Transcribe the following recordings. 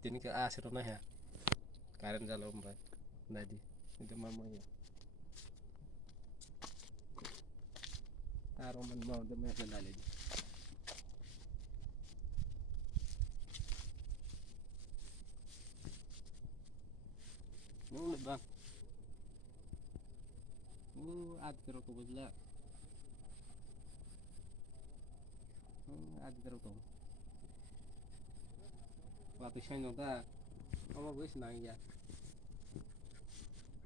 Jadi ke asir na ya. Karen jalan mbak. Nadi. Itu mamanya. Taruh man mau demi sendal ini. Bang. Ada terus tuh bela. Ada terus tuh. Waktu saya nyoba, kamu gue senang ya.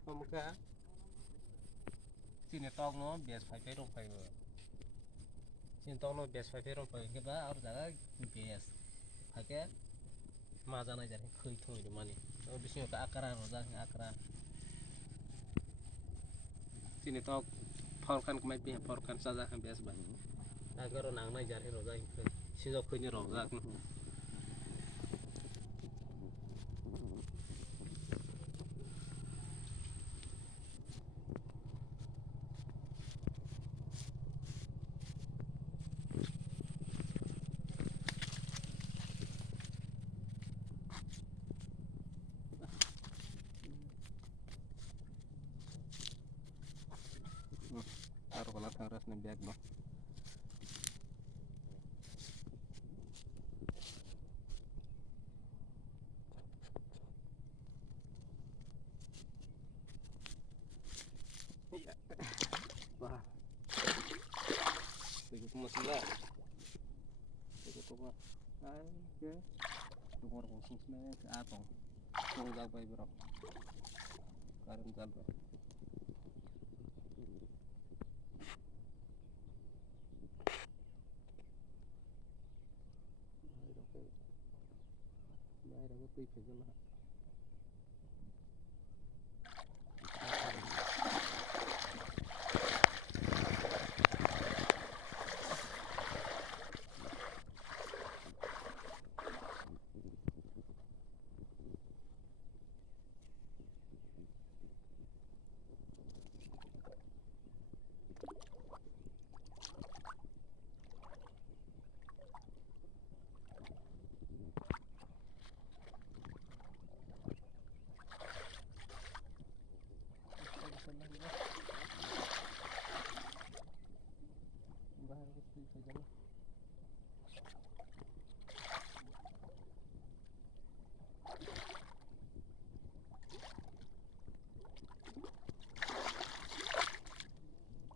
Kamu ke sini tong no bias phải phải rong phải vừa. Sini tong no bias phải phải rong phải cái đó ở đó bias phải cái mà ra này jadi khơi thôi di mana. Kalau di sini ke akaran rozak akaran. Sini tong forkan kemai pihak forkan saja kan bias bang. Agar orang nang jadi rozak khơi. Sini khơi ni rozak. Taruh kalau taruh nih biak bang. Iya. Wah. Itu masalah. Itu tuh. Oke. Tunggu khusus nih ke atong. Tunggu apa ibu rok. Karen jalan. Đây là cái tùy phải cho nó.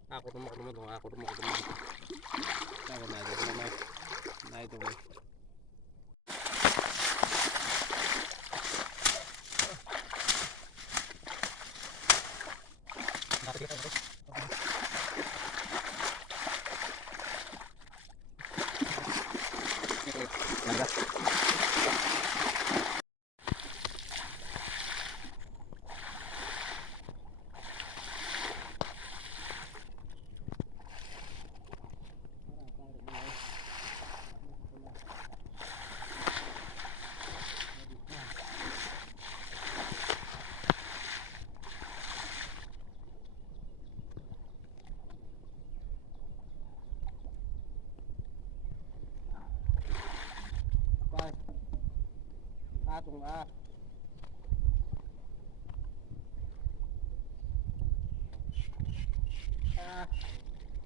Aku tuh mau ketemu dong, aku tuh mau ketemu. Aku naik tuh. Tunggu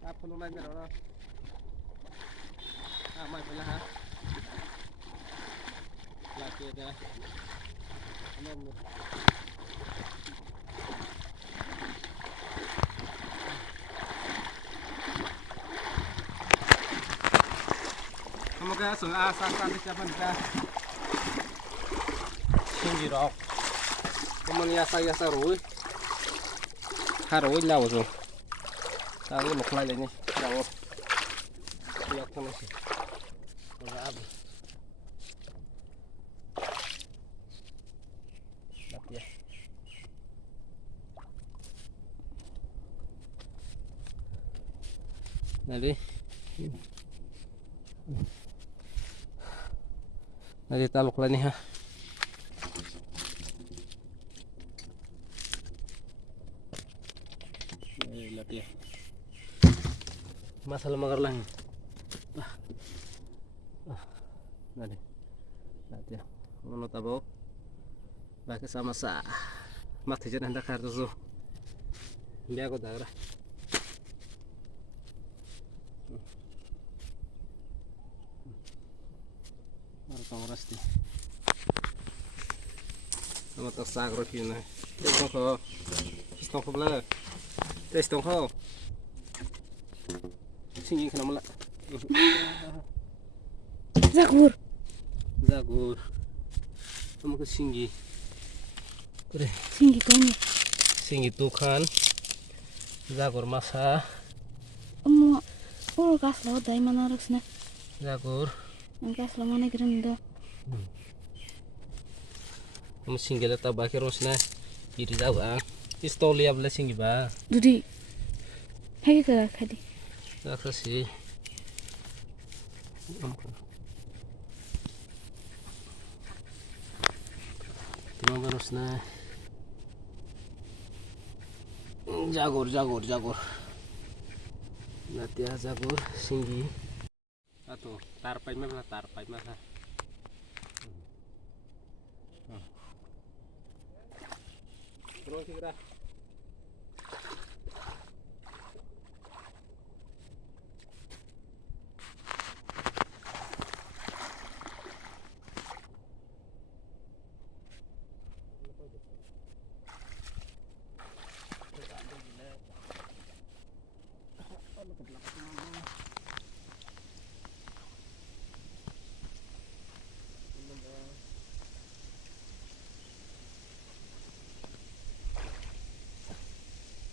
apa lu nanya dong? Mai pala ha. Laki ada. Ano mo? Kamu kaya sung asa sa siapa nika? Sunggi rok. Kamu ni asa rui. Harui lau rồi. Tahu lục lại ini. Lau. Lihat sama sih. Enggak apa. Ya. Nanti taluk lah nih ha. Lihat ya. Masalah magar lang. Nanti. Lihat ya. ngono ta bo pakai sama sa mati jan hendak kartu zo dia aku dagra Marutong rasti sama tak sagro kina tong ko bla tes tong ko singing kana mala Zagur. Zagur kamu ke singgi kure Singgi kayaknya. singgi tukan Zagur masa Gas lo dai mana harusnya. Zagur Gas lo mana kira ndo. kamu singgi la tabaki rosna iri zawa istoli abla singgi ba Dudi. Hagi kagak kadi. Nakasi Timang barosna Jagur Natia Zagur singgi atau tarpai mah terus kira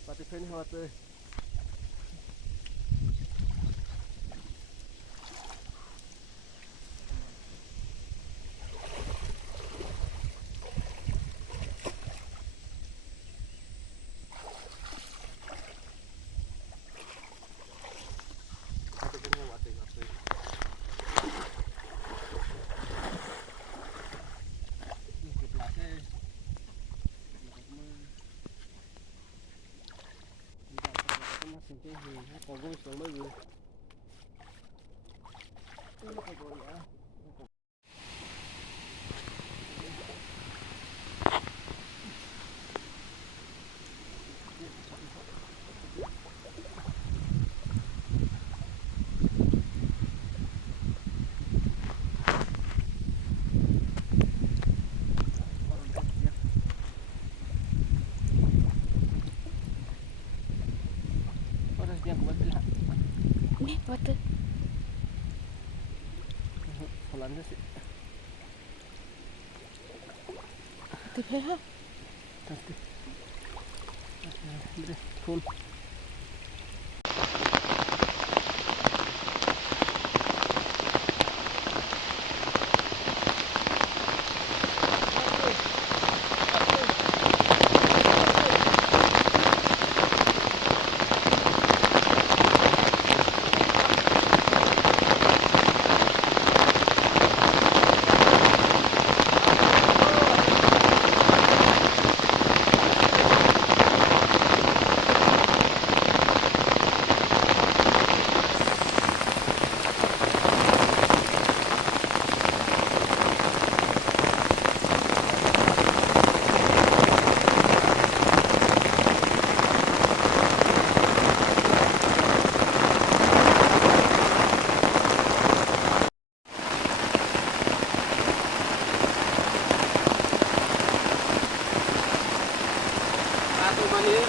pati fen hawate What? Holanda sih Tapi ha. pasti full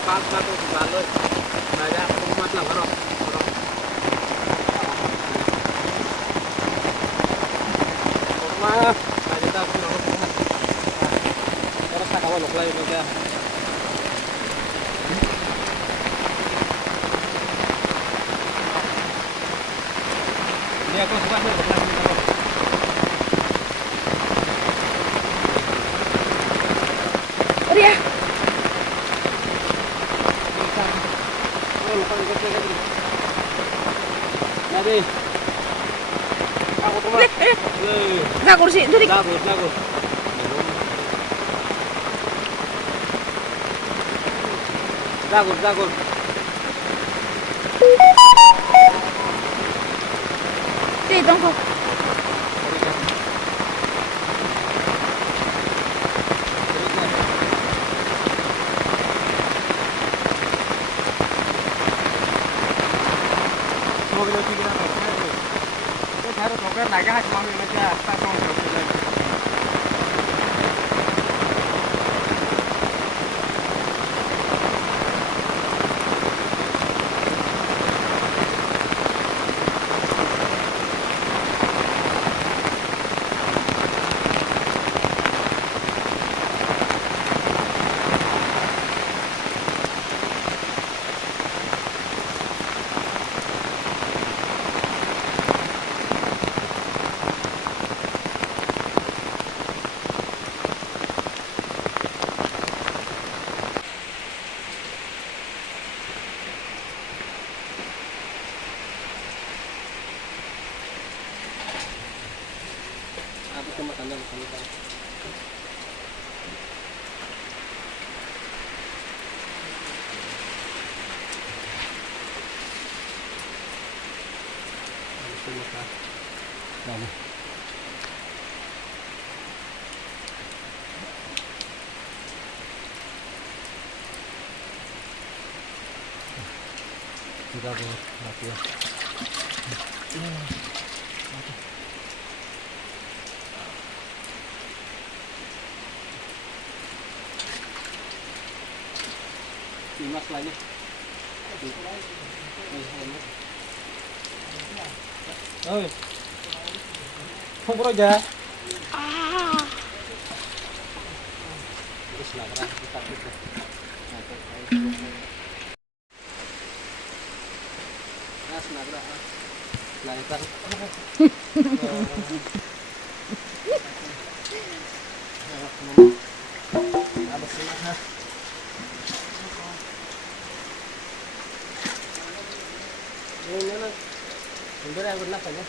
Pas satu balut banyak umat lah orang rumah banyak tak orang terus tak kawan lagi juga ini aku suka nih Ria. Jadi aku tuh mah Zagur sih, Dudi. Zagur Di tongko. cái hạt mắm nó ra ta không được lên Apa tuh makanan kamu kan? Itu makan. Kamu. Juga bu, mati ya. Mas lagi. Ôi, không có đâu giờ. Ini lah, udah yang benar saja.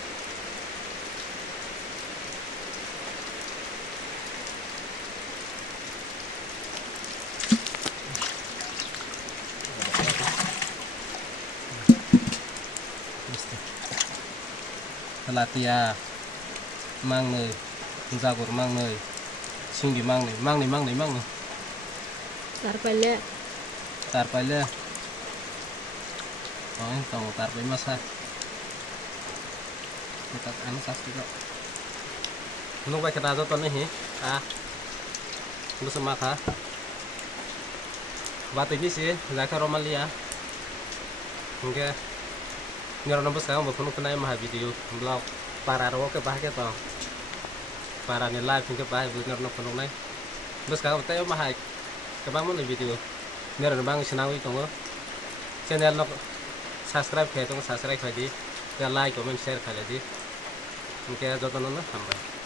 Latia mang người, jagur mang người, singgi mang người. Tar pala. Oh, tong tar pala masa. Kita anu sas juga. Nung baik kita aja tuh nih, lu semak ha. Batu ini sih, laka Romalia. Enggak. Nyaron nambus kamu bakal nonton mah video blog para rawo ke bah ke to. Para ni live ke bah bu nyaron nonton nai. Bus kamu tayo mah ke bang mun video. Nyaron bang sinawi tong channel no subscribe ke tong subscribe kadi. Like comment share kali di. Mungkin jodoh nona sampai.